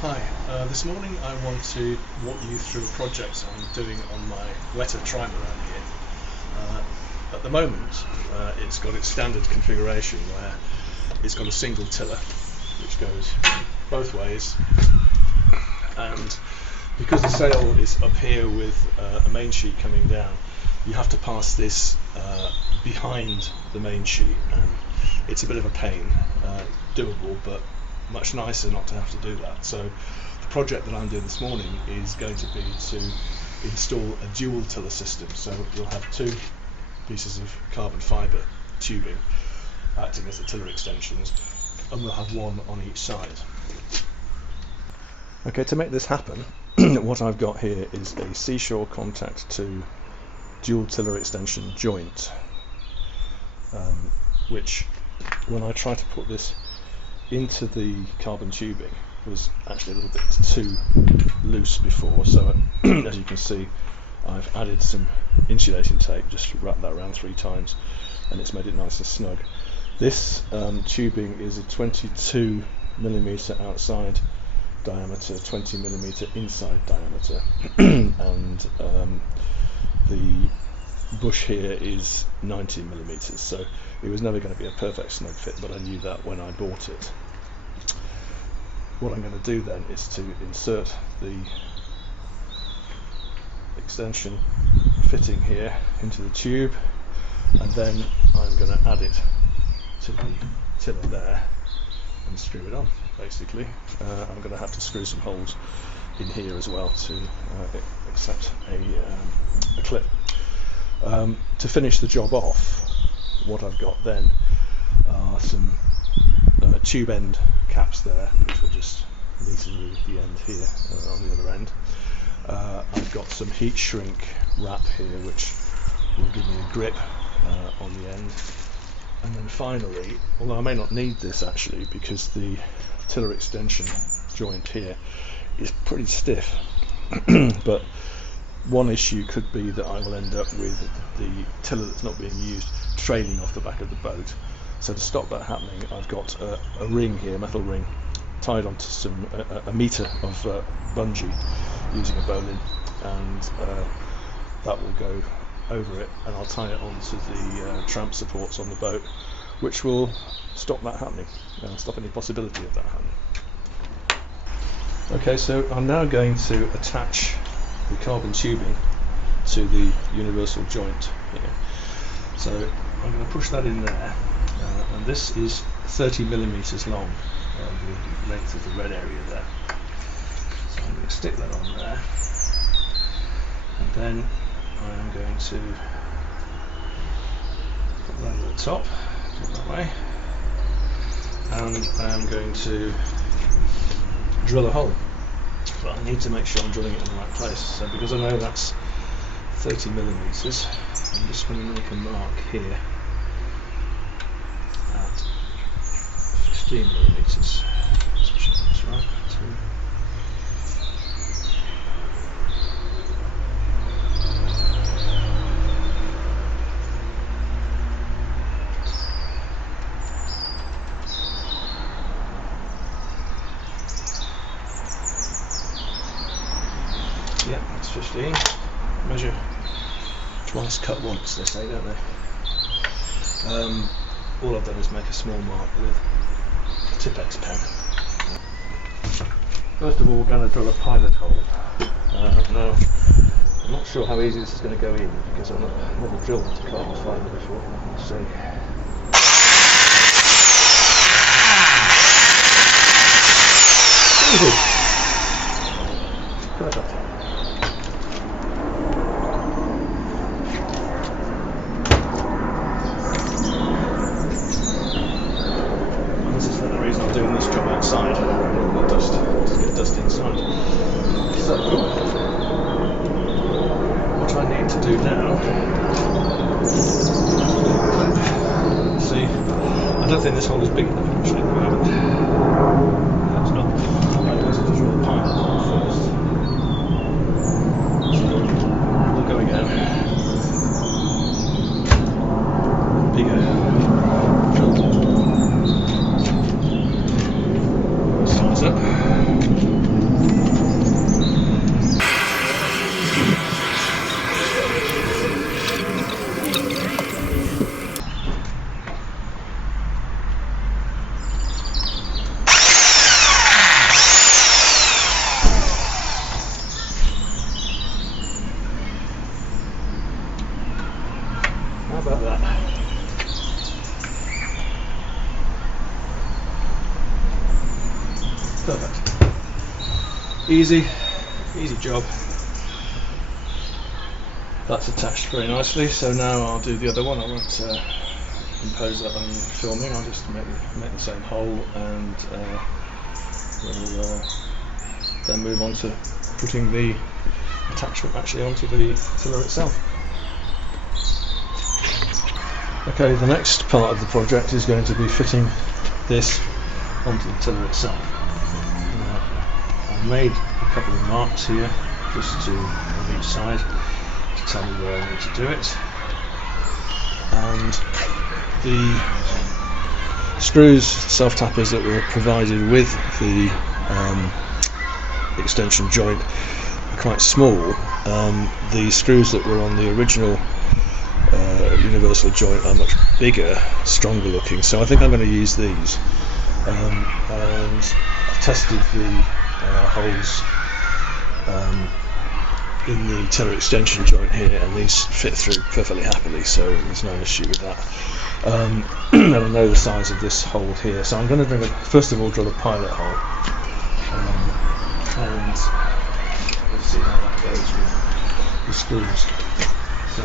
Hi, this morning I want to walk you through a project I'm doing on my Weta Trimaran here. At the moment it's got its standard configuration where it's got a single tiller which goes both ways, and because the sail is up here with a main sheet coming down, you have to pass this behind the main sheet, and it's a bit of a pain. Doable, but much nicer not to have to do that. So the project that I'm doing this morning is going to be to install a dual tiller system. So we'll have two pieces of carbon fibre tubing acting as the tiller extensions, and we'll have one on each side. Okay, to make this happen, what I've got here is a Seashore Contact 2 dual tiller extension joint, which when I try to put this into the carbon tubing was actually a little bit too loose before, so as you can see I've added some insulating tape, just wrapped that around 3 times, and it's made it nice and snug. This tubing is a 22mm outside diameter, 20mm inside diameter, and the bush here is 90mm, so it was never going to be a perfect snug fit, but I knew that when I bought it. What I'm going to do then is to insert the extension fitting here into the tube, and then I'm going to add it to the tiller there and screw it on. Basically I'm going to have to screw some holes in here as well to accept a clip. To finish the job off, what I've got then are some tube end caps there, which will just neaten the end here on the other end. I've got some heat shrink wrap here which will give me a grip on the end. And then finally, although I may not need this actually because the tiller extension joint here is pretty stiff, but one issue could be that I will end up with the tiller that's not being used trailing off the back of the boat. So to stop that happening, I've got a ring here, metal ring, tied onto a metre of bungee using a bowline, and that will go over it, and I'll tie it onto the tramp supports on the boat, which will stop that happening, stop any possibility of that happening. Okay, so I'm now going to attach the carbon tubing to the universal joint here. So I'm going to push that in there, and this is 30mm long, the length of the red area there. So I'm going to stick that on there, and then I am going to put that at the top, do it that way, and I am going to drill a hole. But I need to make sure I'm drilling it in the right place. So because I know that's 30mm, I'm just going to make a mark here at 15mm. Let's check that's right. Yeah, that's 15. Measure twice, cut once, they say, don't they? All I've done is make a small mark with a Tipex pen. First of all, we're going to drill a pilot hole. Now, I'm not sure how easy this is going to go in because I've never drilled into carbon fibre before. Let's see. Easy. Perfect. Doing this job outside, to get dust inside. So, what I need to do now, see, I don't think this hole is big enough actually at the moment. That's not. I wanted to draw a pilot hole first. So, we'll go again. Bigger. Size up. Perfect. Easy job. That's attached very nicely, so now I'll do the other one. I won't impose that on filming, I'll just make the same hole, and we'll then move on to putting the attachment actually onto the tiller itself. Okay, the next part of the project is going to be fitting this onto the tiller itself. I've made a couple of marks here, just on each side, to tell me where I need to do it. And the screws, self-tappers that were provided with the extension joint are quite small. The screws that were on the original universal joint are much bigger, stronger looking, so I think I'm going to use these. And I've tested the holes in the tiller extension joint here, and these fit through perfectly happily, so there's no issue with that. And I know the size of this hole here, so I'm going to first of all drill a pilot hole, and we'll see how that goes with the screws. So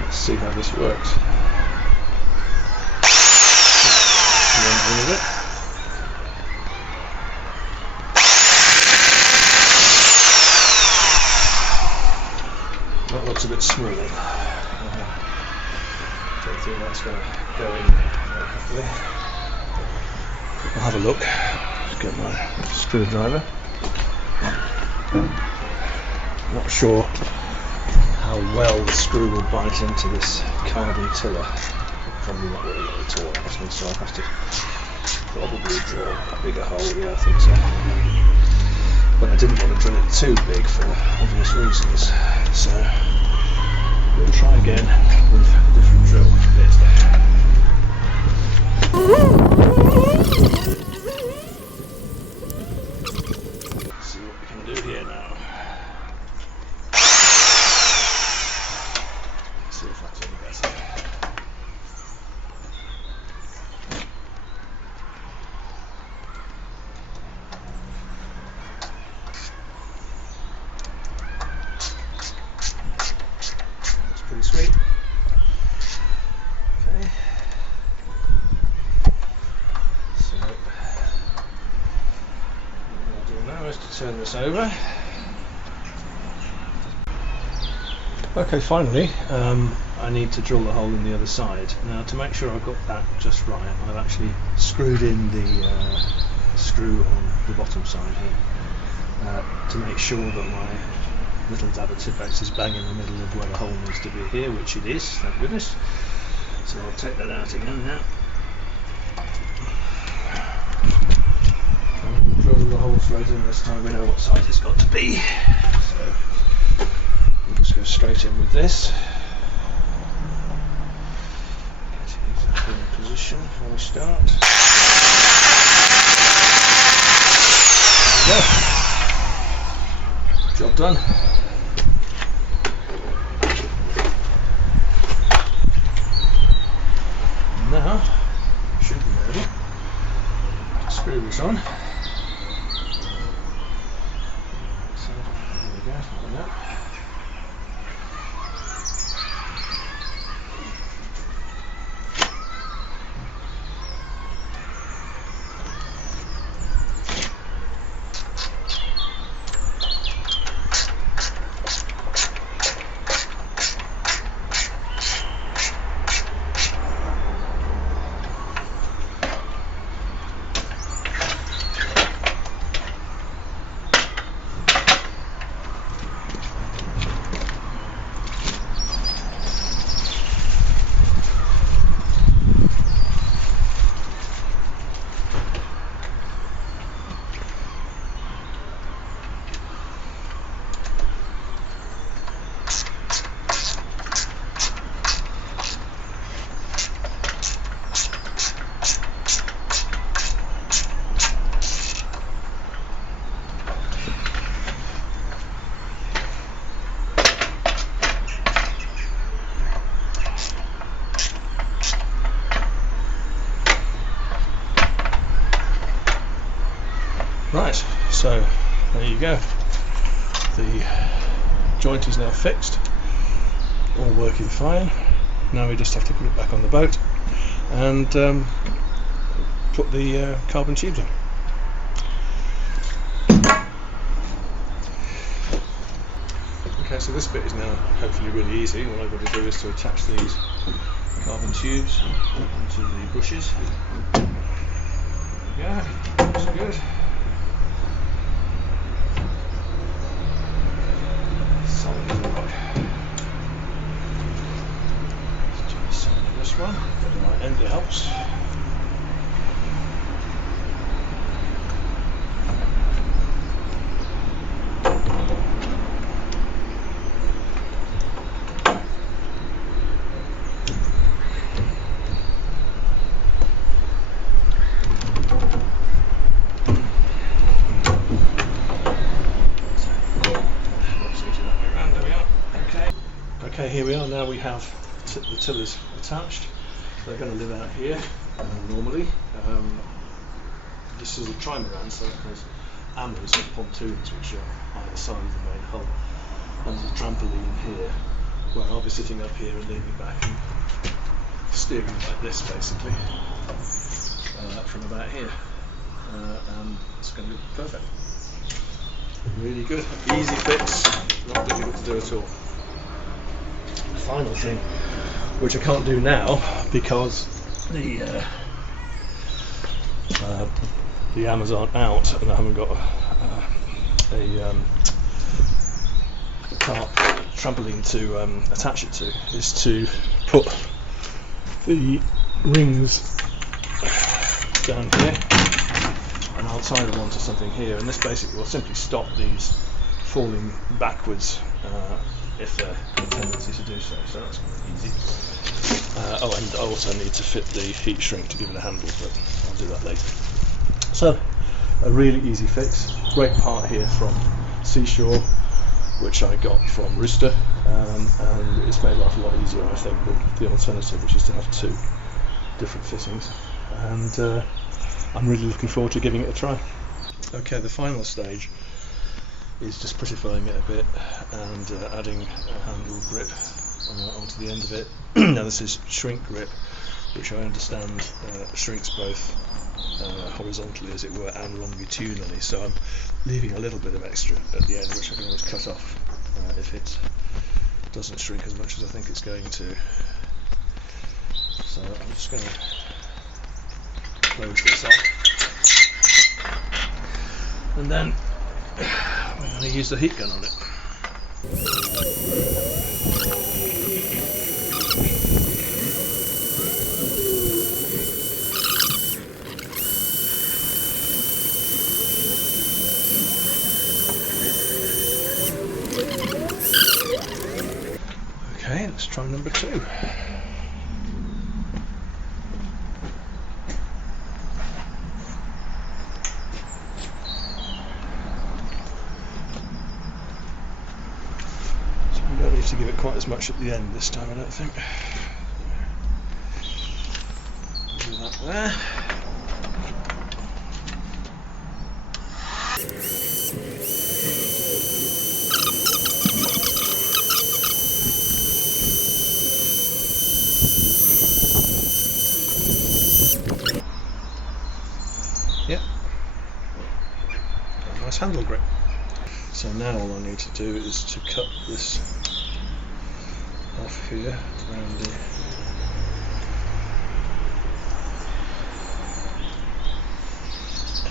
let's see how this works. That looks a bit small. Don't think that's going to go in very happily. I'll have a look. Just get my screwdriver. Not sure how well the screw will bite into this carbon tiller. Probably not really at all, actually, so I'll have to probably drill a bigger hole. Yeah, I think so. But I didn't want to drill it too big for obvious reasons, so we'll try again with a different drill bit. Let's see what we can do here now. Let's see if that's any better. Pretty sweet. Okay. So what I'll do now is to turn this over. Okay, finally, I need to drill the hole in the other side. Now, to make sure I've got that just right, I've actually screwed in the screw on the bottom side here to make sure that my little dab of Tipex is bang in the middle of where the hole needs to be here, which it is, thank goodness. So I'll take that out again now. And we'll drill the hole thread in this time, we know what size it's got to be. So we'll just go straight in with this. Get it exactly in position before we start. There we go. Job done. Now, should be ready to screw this on. So, there we go, like that. Right, so there you go. The joint is now fixed, all working fine. Now we just have to put it back on the boat and put the carbon tubes in. Okay, so this bit is now hopefully really easy. All I've got to do is to attach these carbon tubes onto the bushes. There we go, looks good. Solid as a rock. Let's do the same with this one. Got the right end, it helps. Okay, here we are. Now we have the tillers attached. They're going to live out here normally. This is a trimaran, so it has ammers or pontoons which are either side of the main hull. And there's a trampoline here where I'll be sitting up here and leaning back and steering like this basically from about here. And it's going to be perfect. Really good, easy fix, not difficult to do at all. Final thing, which I can't do now because the hammers aren't out and I haven't got a trampoline to attach it to, is to put the rings down here and I'll tie them onto something here, and this basically will simply stop these falling backwards if they're a tendency to do so, so that's easy. Oh, and I also need to fit the heat shrink to give it a handle, but I'll do that later. So, a really easy fix. Great part here from Seashore, which I got from Rooster, and it's made life a lot easier, I think, than the alternative, which is to have two different fittings. And I'm really looking forward to giving it a try. Okay, the final stage is just prettifying it a bit and adding a handle grip onto the end of it. Now this is shrink grip, which I understand shrinks both horizontally, as it were, and longitudinally, so I'm leaving a little bit of extra at the end, which I can always cut off if it doesn't shrink as much as I think it's going to. So I'm just going to close this off, and then we're going to use the heat gun on it. Okay, let's try number 2. To give it quite as much at the end this time, I don't think. Do that there. Yeah. A nice handle grip. So now all I need to do is to cut this off here around the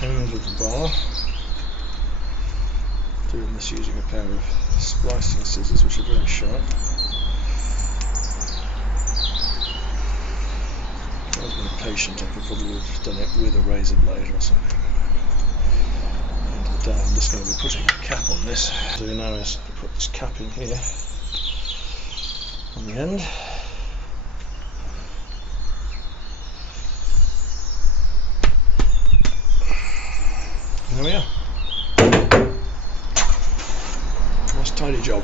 end of the bar. Doing this using a pair of splicing scissors, which are very sharp. If I was more patient, I could probably have done it with a razor blade or something. I'm just going to be putting a cap on this. What I'll do now is put this cap in here on the end. And there we are. Nice tidy job.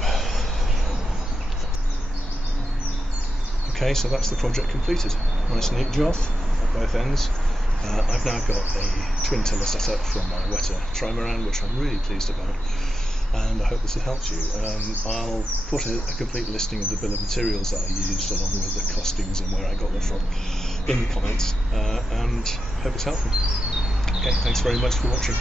Okay, so that's the project completed. Nice neat job at both ends. I've now got a twin tiller set up from my Weta Trimaran, which I'm really pleased about, and I hope this helps you. I'll put a complete listing of the bill of materials that I used, along with the costings and where I got them from, in the comments, and hope it's helpful. Okay, thanks very much for watching.